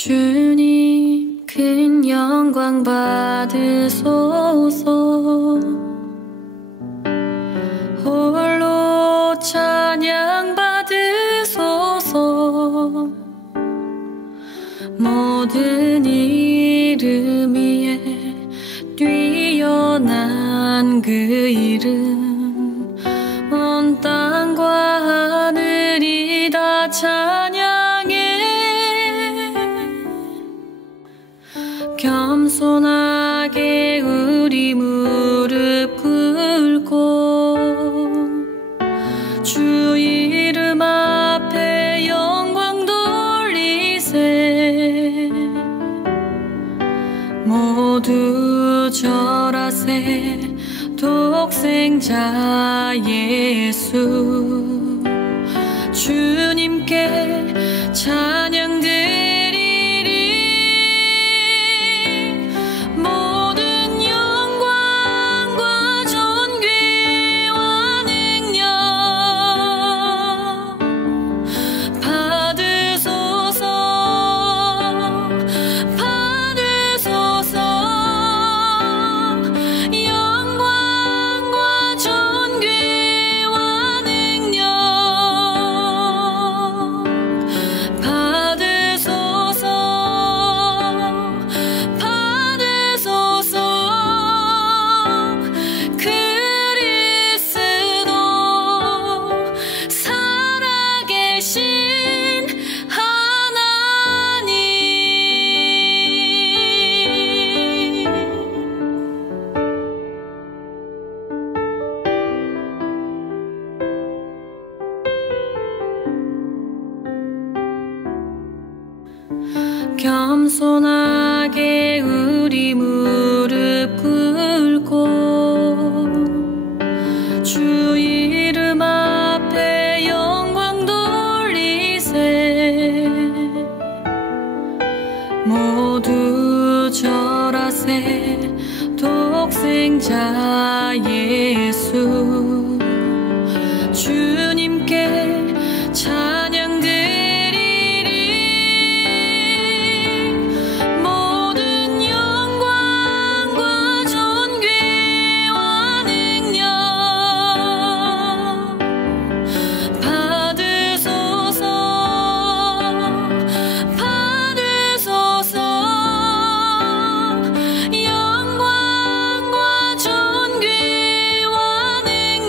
주님 큰 영광 받으소서. 홀로 찬양 받으소서. 모든 이름 위에 뛰어난 그 이름, 온 땅과 하늘이 다 찬양해. 겸손하게 우리 무릎 꿇고 주 이름 앞에 영광 돌리세. 모두 절하세. 독생자 예수 주님께 찬양 드리리. 모든 영광과 존귀와 능력 받으소서. 받으소서. 영광과 존귀와 능력 받으소서. 받으소서. 그리스도 살아계신 하나님. 겸손하게 우리 무릎 꿇고 주 이름 앞에 영광 돌리세. 모두 절하세. 독생자 예수 주님께 찬양 드리리. 모든 영광과 존귀와 능력 받으소서. 받으소서. 영광과 존귀와 능력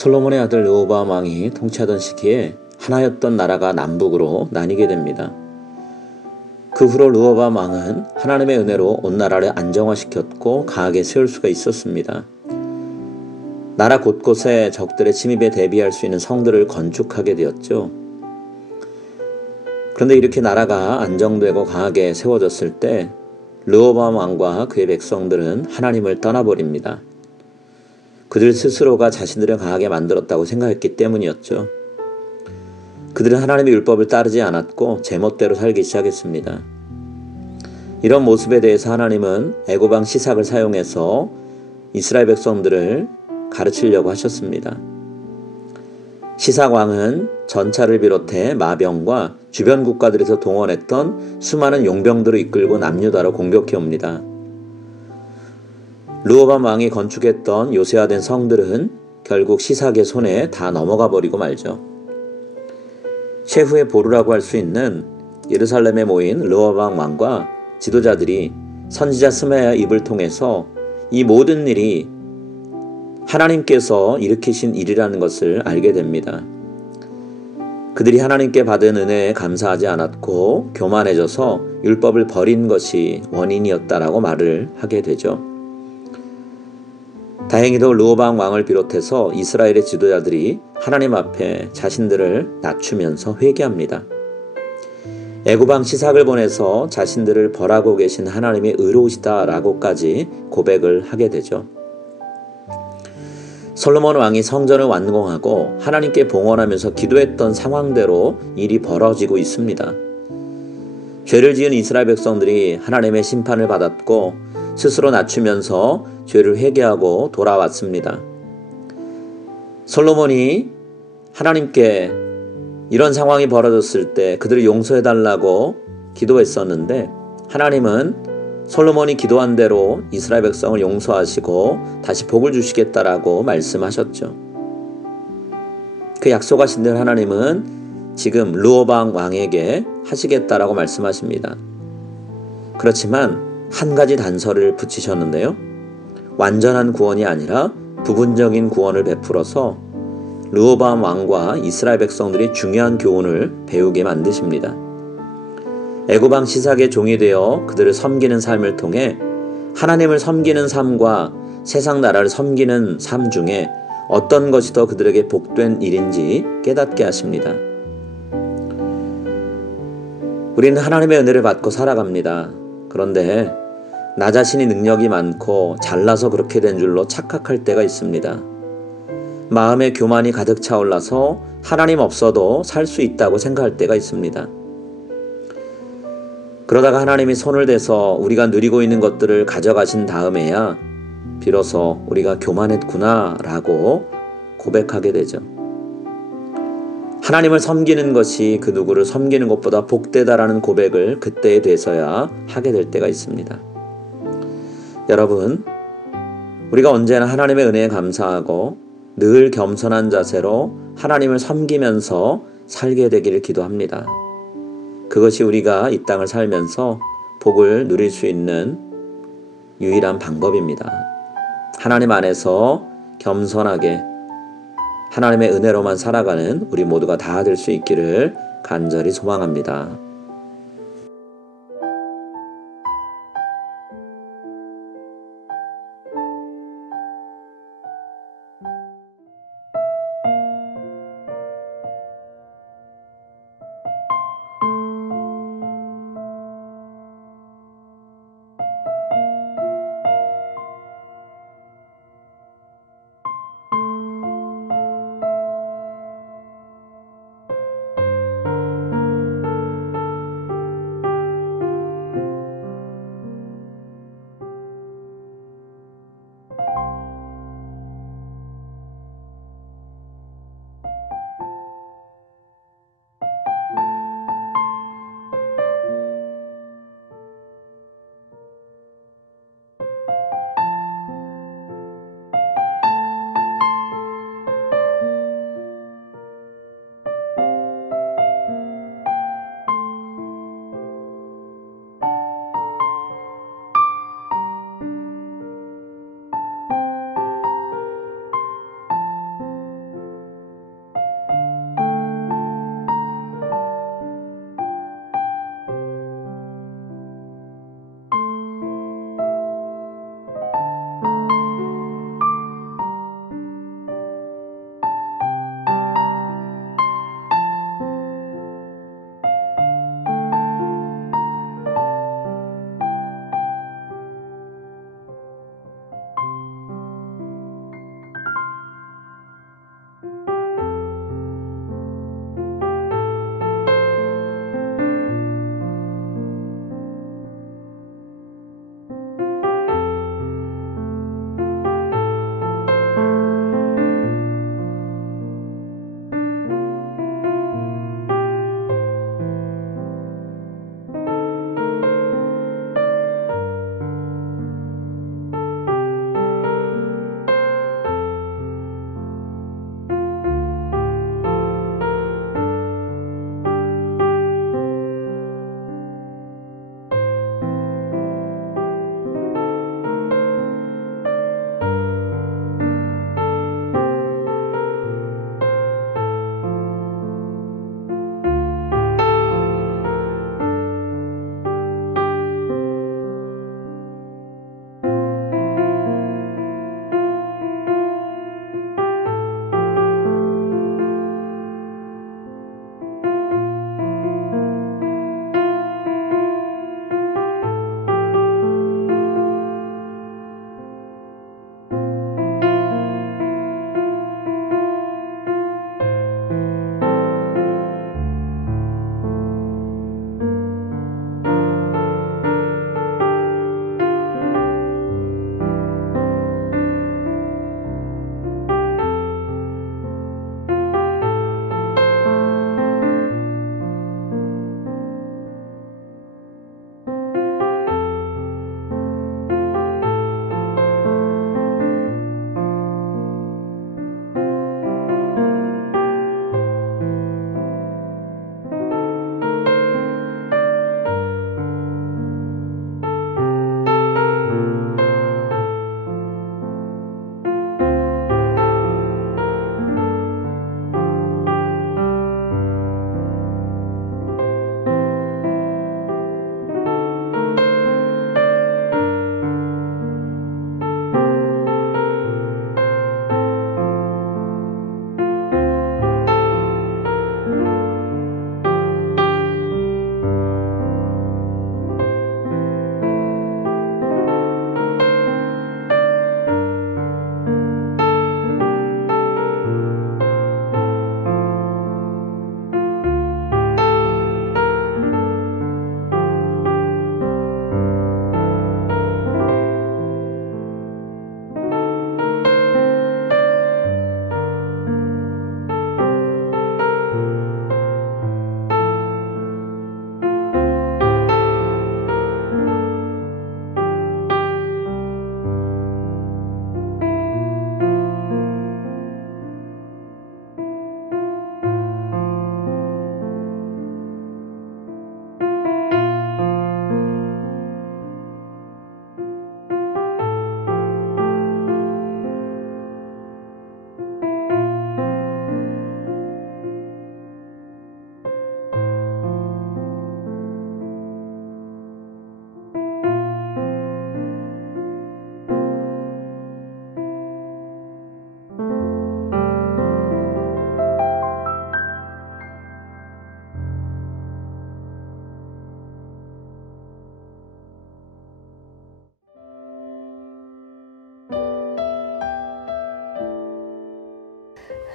솔로몬의 아들 르호보암 왕이 통치하던 시기에 하나였던 나라가 남북으로 나뉘게 됩니다. 그 후로 르호보암 왕은 하나님의 은혜로 온 나라를 안정화시켰고 강하게 세울 수가 있었습니다. 나라 곳곳에 적들의 침입에 대비할 수 있는 성들을 건축하게 되었죠. 그런데 이렇게 나라가 안정되고 강하게 세워졌을 때 르호보암 왕과 그의 백성들은 하나님을 떠나버립니다. 그들 스스로가 자신들을 강하게 만들었다고 생각했기 때문이었죠. 그들은 하나님의 율법을 따르지 않았고 제멋대로 살기 시작했습니다. 이런 모습에 대해서 하나님은 애굽 왕 시삭을 사용해서 이스라엘 백성들을 가르치려고 하셨습니다. 시삭 왕은 전차를 비롯해 마병과 주변 국가들에서 동원했던 수많은 용병들을 이끌고 남유다로 공격해 옵니다. 르호보암 왕이 건축했던 요새화된 성들은 결국 시삭의 손에 다 넘어가 버리고 말죠. 최후의 보루라고 할 수 있는 예루살렘에 모인 르호보암 왕과 지도자들이 선지자 스마야 입을 통해서 이 모든 일이 하나님께서 일으키신 일이라는 것을 알게 됩니다. 그들이 하나님께 받은 은혜에 감사하지 않았고 교만해져서 율법을 버린 것이 원인이었다라고 말을 하게 되죠. 다행히도 르호보암 왕을 비롯해서 이스라엘의 지도자들이 하나님 앞에 자신들을 낮추면서 회개합니다. 애굽 왕 시삭을 보내서 자신들을 벌하고 계신 하나님이 의로우시다라고까지 고백을 하게 되죠. 솔로몬 왕이 성전을 완공하고 하나님께 봉헌하면서 기도했던 상황대로 일이 벌어지고 있습니다. 죄를 지은 이스라엘 백성들이 하나님의 심판을 받았고 스스로 낮추면서 죄를 회개하고 돌아왔습니다. 솔로몬이 하나님께 이런 상황이 벌어졌을 때 그들을 용서해달라고 기도했었는데 하나님은 솔로몬이 기도한 대로 이스라엘 백성을 용서하시고 다시 복을 주시겠다라고 말씀하셨죠. 그 약속하신 대로 하나님은 지금 르호보암 왕에게 하시겠다라고 말씀하십니다. 그렇지만 한 가지 단서를 붙이셨는데요. 완전한 구원이 아니라 부분적인 구원을 베풀어서 르호보암 왕과 이스라엘 백성들이 중요한 교훈을 배우게 만드십니다. 애굽 왕 시삭의 종이 되어 그들을 섬기는 삶을 통해 하나님을 섬기는 삶과 세상 나라를 섬기는 삶 중에 어떤 것이 더 그들에게 복된 일인지 깨닫게 하십니다. 우리는 하나님의 은혜를 받고 살아갑니다. 그런데 나 자신이 능력이 많고 잘나서 그렇게 된 줄로 착각할 때가 있습니다. 마음에 교만이 가득 차올라서 하나님 없어도 살 수 있다고 생각할 때가 있습니다. 그러다가 하나님이 손을 대서 우리가 누리고 있는 것들을 가져가신 다음에야 비로소 우리가 교만했구나 라고 고백하게 되죠. 하나님을 섬기는 것이 그 누구를 섬기는 것보다 복되다라는 고백을 그때에 돼서야 하게 될 때가 있습니다. 여러분, 우리가 언제나 하나님의 은혜에 감사하고 늘 겸손한 자세로 하나님을 섬기면서 살게 되기를 기도합니다. 그것이 우리가 이 땅을 살면서 복을 누릴 수 있는 유일한 방법입니다. 하나님 안에서 겸손하게 하나님의 은혜로만 살아가는 우리 모두가 다 될 수 있기를 간절히 소망합니다.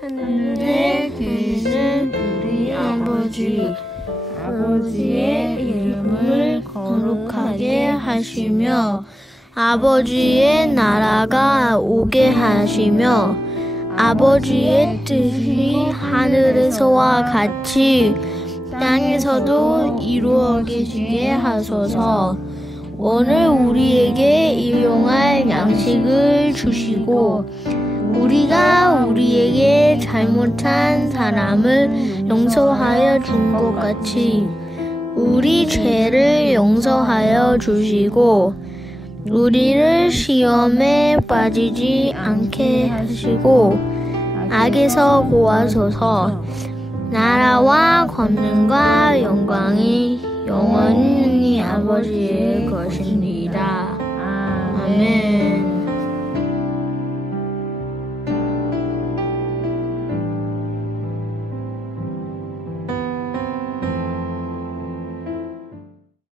하늘에 계신 우리 아버지의 이름을 거룩하게 하시며 아버지의 나라가 오게 하시며 아버지의 뜻이 하늘에서와 같이 땅에서도 이루어 계시게 하소서. 오늘 우리에게 일용할 양식을 주시고 우리가 우리에게 잘못한 사람을 용서하여 준 것 같이 우리 죄를 용서하여 주시고 우리를 시험에 빠지지 않게 하시고 악에서 구하소서. 나라와 권능과 영광이 영원히 아버지의 것입니다. 아멘.